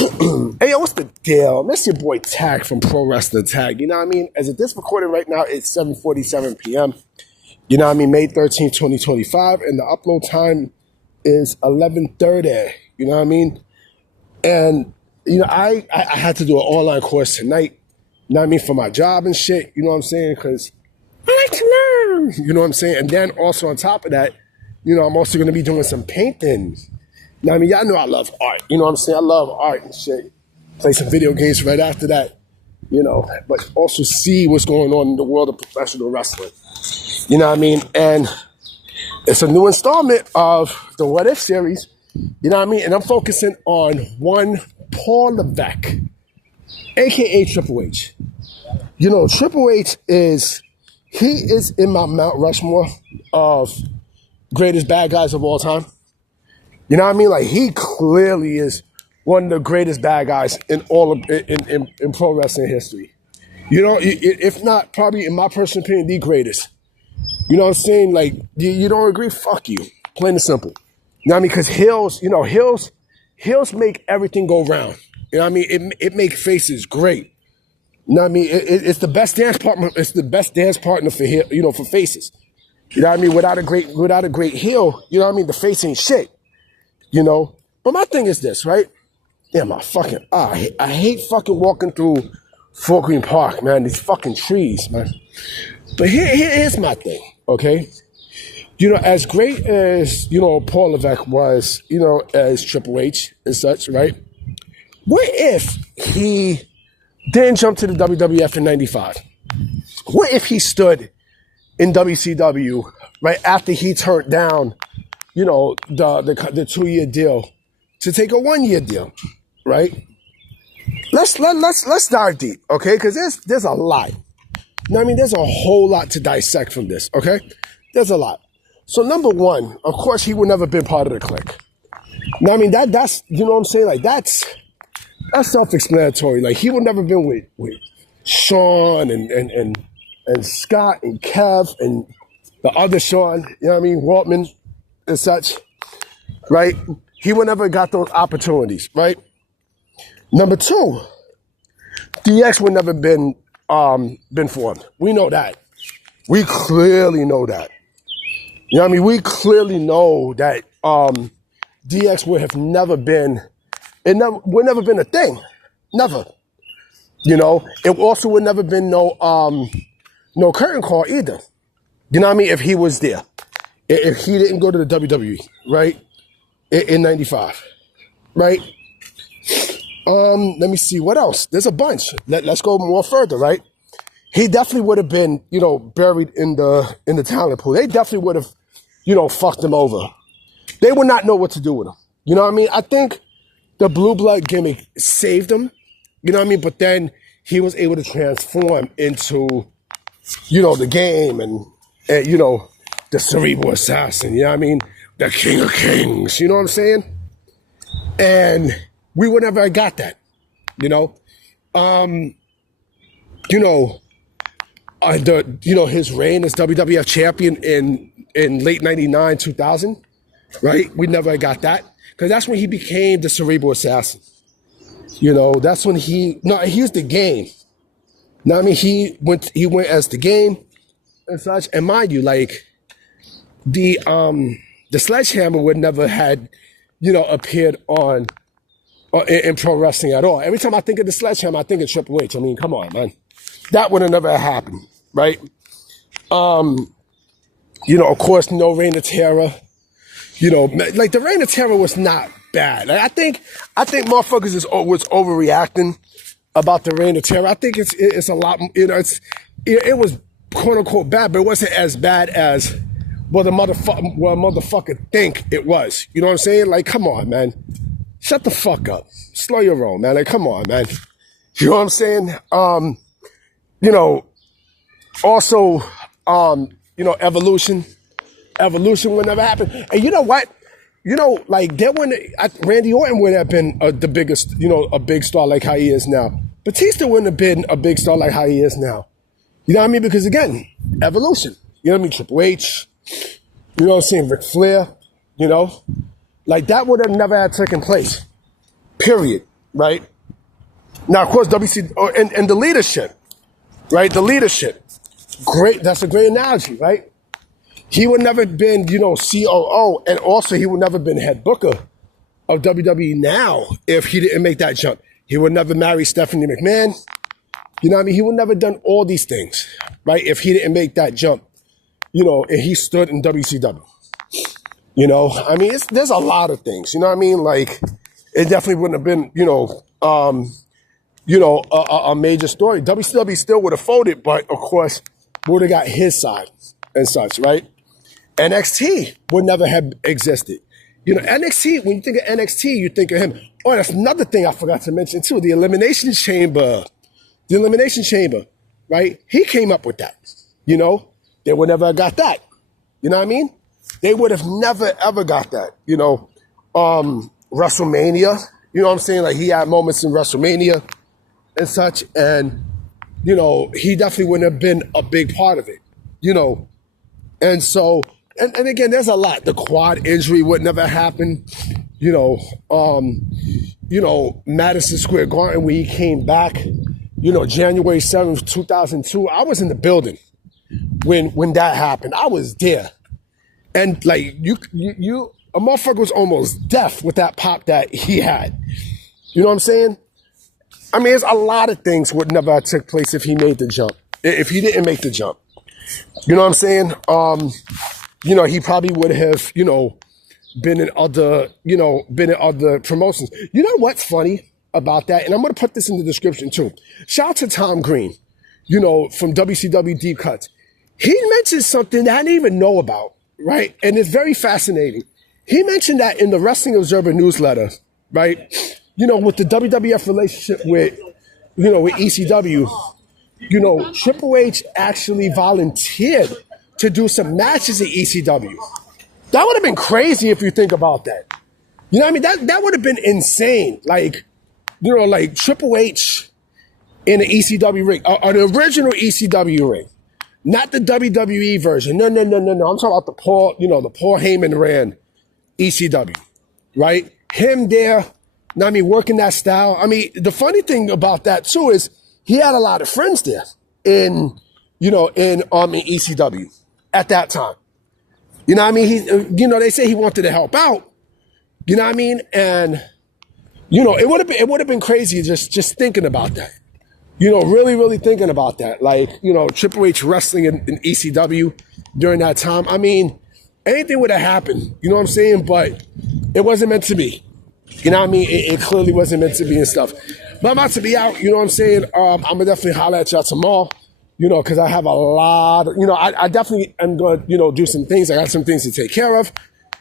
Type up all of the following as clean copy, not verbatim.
Hey, yo, what's the deal? That's your boy Tag from Pro Wrestling Tag. You know what I mean? As of this recording right now, it's 7:47 p.m. You know what I mean? May 13th, 2025. And the upload time is 11:30. You know what I mean? And, you know, I had to do an online course tonight. You know what I mean? For my job and shit. You know what I'm saying? Because I like to learn. You know what I'm saying? And then also on top of that, you know, I'm also going to be doing some painting. You know what I mean? Y'all know I love art. You know what I'm saying? I love art and shit. Play some video games right after that, you know, but also see what's going on in the world of professional wrestling. You know what I mean? And it's a new installment of the What If series. You know what I mean? And I'm focusing on one Paul Levesque, a.k.a. Triple H. You know, Triple H is in my Mount Rushmore of greatest bad guys of all time. You know what I mean? Like, he clearly is one of the greatest bad guys in all of in pro wrestling history. You know, if not, probably in my personal opinion, the greatest. You know what I'm saying? Like, you don't agree? Fuck you. Plain and simple. You know what I mean? Because heels make everything go round. You know what I mean? It makes faces great. You know what I mean? It's the best dance partner. It's the best dance partner for for faces. You know what I mean? Without a great heel, you know what I mean? The face ain't shit. You know? But my thing is this, right? Yeah, I hate fucking walking through Fort Greene Park, man. These fucking trees, man. But here's my thing, okay? You know, as great as, you know, Paul Levesque was, you know, as Triple H and such, right? What if he didn't jump to the WWF in 95? What if he stood in WCW right after he turned down, you know, the 2-year deal to take a 1-year deal, right? Let's dive deep, okay? Because there's a lot. You know what I mean? There's a whole lot to dissect from this, okay? There's a lot. So number one, of course, he would never been part of the clique. You know what I mean? That's you know what I'm saying? Like, that's self-explanatory. Like, he would never been with Sean and Scott and Kev and the other Sean, you know what I mean, Waltman and such, right? He would never got those opportunities, right? Number two, DX would never been formed. We know that. We clearly know that. You know what I mean? We clearly know that DX would have never been, would never been a thing. Never. You know, it also would never been no curtain call either. You know what I mean? If he was there. If he didn't go to the WWE, right? In 95, right? Let me see, what else? There's a bunch. Let's go more further, right? He definitely would have been, you know, buried in the talent pool. They definitely would have, you know, fucked him over. They would not know what to do with him. You know what I mean? I think the blue blood gimmick saved him. You know what I mean? But then he was able to transform into, you know, the game and you know, the cerebral assassin. You know what I mean? The king of kings. You know what I'm saying? And we would never have got that. You know? His reign as WWF champion in late 99, 2000, right? We never got that. Because that's when he became the cerebral assassin. You know, that's when he's the game. Now, I mean, he went as the game and such. And mind you, like, the sledgehammer would never had, you know, appeared in pro wrestling at all. Every time I think of the sledgehammer, I think of Triple H. I mean, come on, man. That would have never happened, right? You know, of course, no Reign of Terror. You know, like, the Reign of Terror was not bad. Like, I think motherfuckers was overreacting about the Reign of Terror. I think it's a lot, you know, it was quote unquote bad, but it wasn't as bad as what a motherfucker think it was. You know what I'm saying? Like, come on, man. Shut the fuck up. Slow your roll, man. Like, come on, man. You know what I'm saying? You know, also, you know, Evolution would never happen. And you know what? You know, like, Randy Orton would have been the biggest, you know, a big star like how he is now. Batista wouldn't have been a big star like how he is now. You know what I mean? Because, again, Evolution. You know what I mean? Triple H. You know what I'm saying? Ric Flair. You know? Like, that would have never had taken place. Period. right? Now, of course, and the leadership, right? The leadership, great. That's a great analogy, right? He would never been, COO, and also he would never been head booker of WWE now if he didn't make that jump. He would never marry Stephanie McMahon. You know what I mean? He would never done all these things, right? If he didn't make that jump, and he stood in WCW. I mean, there's a lot of things, you know what I mean? Like, it definitely wouldn't have been, a major story. WCW still would have folded, but of course, would have got his side and such, right? NXT would never have existed. NXT, when you think of NXT, you think of him. Oh, that's another thing I forgot to mention too, the Elimination Chamber. The Elimination Chamber, right? He came up with that, They would never have got that. You know what I mean? They would have never, ever got that, WrestleMania, you know what I'm saying? Like, he had moments in WrestleMania and such, and, he definitely wouldn't have been a big part of it, And so, and again, there's a lot. The quad injury would never happen, Madison Square Garden, when he came back, January 7th, 2002, I was in the building when that happened. I was there. And like, a motherfucker was almost deaf with that pop that he had. You know what I'm saying? I mean, there's a lot of things would never have took place if he made the jump. If he didn't make the jump. You know what I'm saying? He probably would have, been in other promotions. You know what's funny about that? And I'm going to put this in the description too. Shout out to Tom Green, from WCW Deep Cuts. He mentioned something that I didn't even know about, right? And it's very fascinating. He mentioned that in the Wrestling Observer newsletter, right? With the WWF relationship with ECW, Triple H actually volunteered to do some matches at ECW. That would have been crazy if you think about that. You know what I mean? That would have been insane. Like, like Triple H in an ECW ring, an original ECW ring, not the WWE version. No. I'm talking about the Paul Heyman ran ECW, right? Him there, working that style. I mean, the funny thing about that too is he had a lot of friends there in ECW at that time. You know what I mean? He, they say he wanted to help out. You know what I mean? And it would have been crazy just thinking about that. Really, really thinking about that. Like, Triple H wrestling in ECW during that time. I mean, anything would have happened. You know what I'm saying? But it wasn't meant to be. You know what I mean? It clearly wasn't meant to be and stuff. But I'm about to be out. You know what I'm saying? I'm going to definitely holler at y'all tomorrow. Because I have a lot of, I definitely am going to, do some things. I got some things to take care of.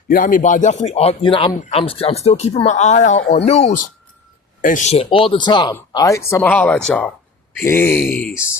You know what I mean? But I definitely, I'm still keeping my eye out on news and shit all the time. All right? So I'm going to holler at y'all. Peace.